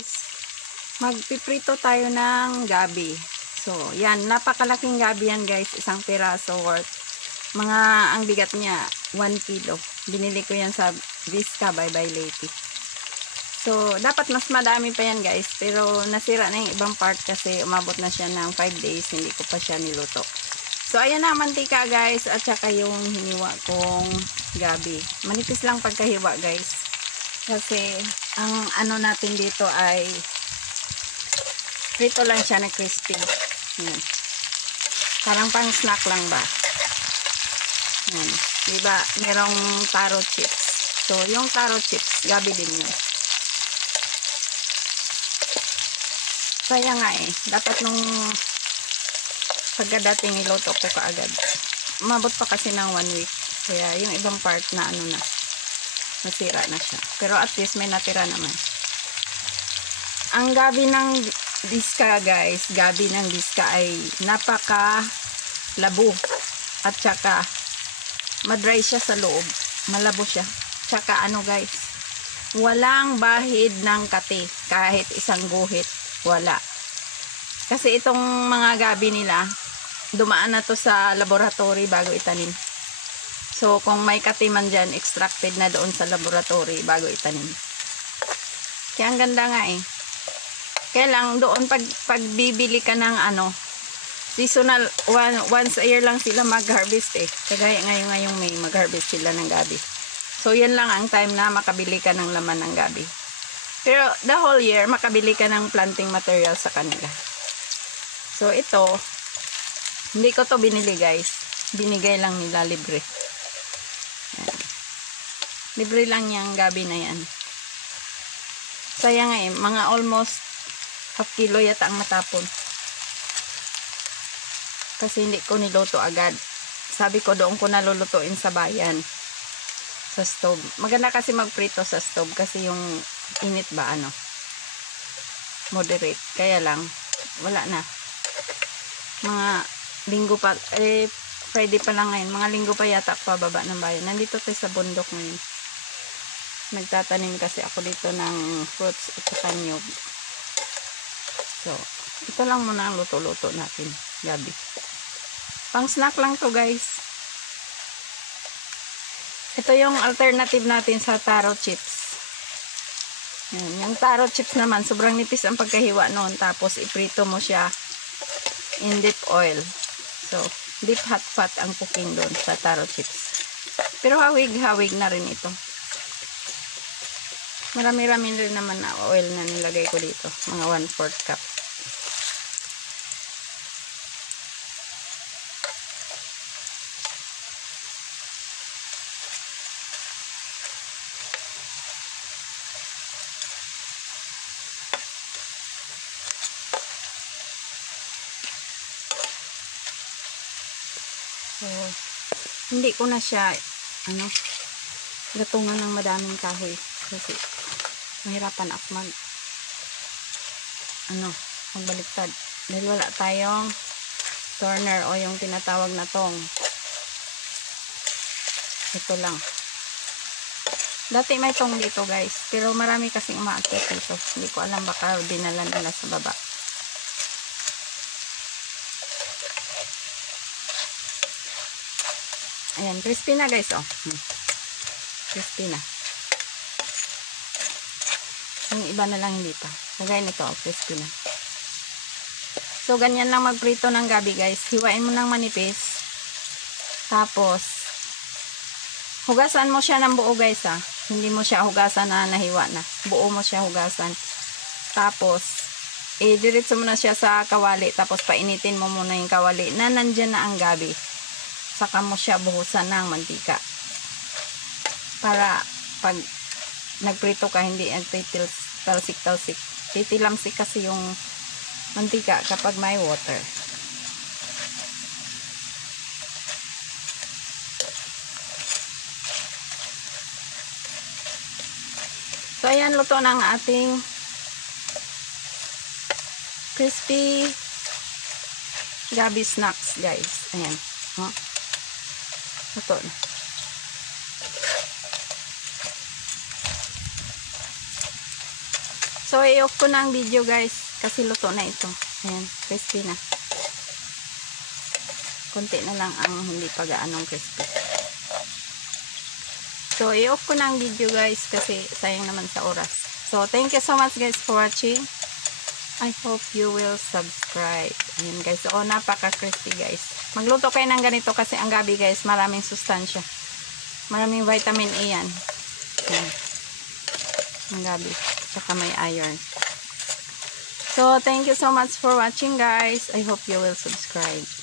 guys, magpiprito tayo ng gabi. So, yan, napakalaking gabi yan guys, isang piraso worth. Ang bigat niya, 1 kilo. Binili ko yan sa Vizca by Lady. So, dapat mas madami pa yan guys, pero nasira na yung ibang part kasi umabot na siya ng 5 days, hindi ko pa siya niluto. So, ayan na ang mantika guys, at saka yung hiniwa kong gabi. Manipis lang pagkahiwa guys. Kasi, ang ano natin dito ay prito lang siya na crispy. Yan. Parang pang snack lang ba? Yan. Diba, merong taro chips. So, yung taro chips, gabi din yun. Kaya nga dapat nung pagkadating niluto ko kaagad. Umabot pa kasi ng 1 week. Kaya yung ibang part na ano na, nasira na siya. Pero at least may natira naman. Ang gabi ng Vizca guys, gabi ng Vizca ay napaka labo. At saka madry siya sa loob. Malabo siya. Tsaka ano guys, walang bahid ng kati. Kahit isang guhit. Wala. Kasi itong mga gabi nila, dumaan na to sa laboratory bago itanim. So, kung may katiman dyan, extracted na doon sa laboratory bago itanim. Kaya ang ganda nga Kaya lang doon, pag bibili ka ng ano, seasonal, once a year lang sila mag-harvest Kagaya ngayong May, mag-harvest sila ng gabi. So, yan lang ang time na makabili ka ng laman ng gabi. Pero, the whole year, makabili ka ng planting material sa kanila. So, ito, hindi ko to binili guys. Binigay lang nila libre. Yan. Libre lang yung gabi na yan. Sayang mga almost half kilo yata ang matapon. Kasi hindi ko niluto agad. Sabi ko doon ko nalulutuin sa bayan. Sa stove. Maganda kasi magprito sa stove kasi yung init ba moderate. Kaya lang, wala na. Mga linggo pa, Friday pa lang ngayon. Mga linggo pa yata pababa ng bayan. Nandito tayo sa bundok ngayon. Nagtatanim kasi ako dito ng fruits at saka niyog. So, ito lang muna ang luto-luto natin. Gabi. Pang snack lang to guys. Ito yung alternative natin sa taro chips. Yan. Yung taro chips naman, sobrang nipis ang pagkahiwa noon. Tapos, iprito mo siya in deep oil. So, deep hot fat ang cooking doon sa taro chips. Pero hawig-hawig na rin ito. Marami-rami rin naman na oil na nilagay ko dito. Mga 1/4 cup. So, hindi ko na siya gatungan ng madaming kahoy kasi mahirapan ako magbaliktad dahil wala tayong turner o yung tinatawag na tong. Ito lang. Dati may tong dito guys, pero marami kasing umaakyat dito. Hindi ko alam, baka dinala nila sa baba. Ayan, crispy na guys, crispy na. Yung iba na lang hindi pa. Kagaya nito, crispy na. So, ganyan lang magprito ng gabi guys. Hiwain mo ng manipis. Tapos, hugasan mo siya ng buo guys Hindi mo siya hugasan na nahiwa na. Buo mo siya hugasan. Tapos, diretso mo na siya sa kawali. Tapos, painitin mo muna yung kawali na nandyan na ang gabi. Saka mo siya buhusan ng mantika. Para pag nagprito ka, hindi talsik-talsik. Titilamsik kasi yung mantika kapag may water. So, ayan, luto ng ating crispy gabi snacks, guys. Ayan. Luto na. So, i-off ko na ang video guys. Kasi luto na ito. Ayan, crispy na. Konti na lang ang hindi pa gaanong crispy. So, i-off ko na ang video guys. Kasi sayang naman sa oras. So, thank you so much guys for watching. I hope you will subscribe. Ayan guys. So, napaka-crispy guys. Magluto kayo ng ganito kasi ang gabi guys, maraming sustansya. Maraming vitamin A yan. Ayan. Ang gabi. Tsaka may iron. So, thank you so much for watching guys. I hope you will subscribe.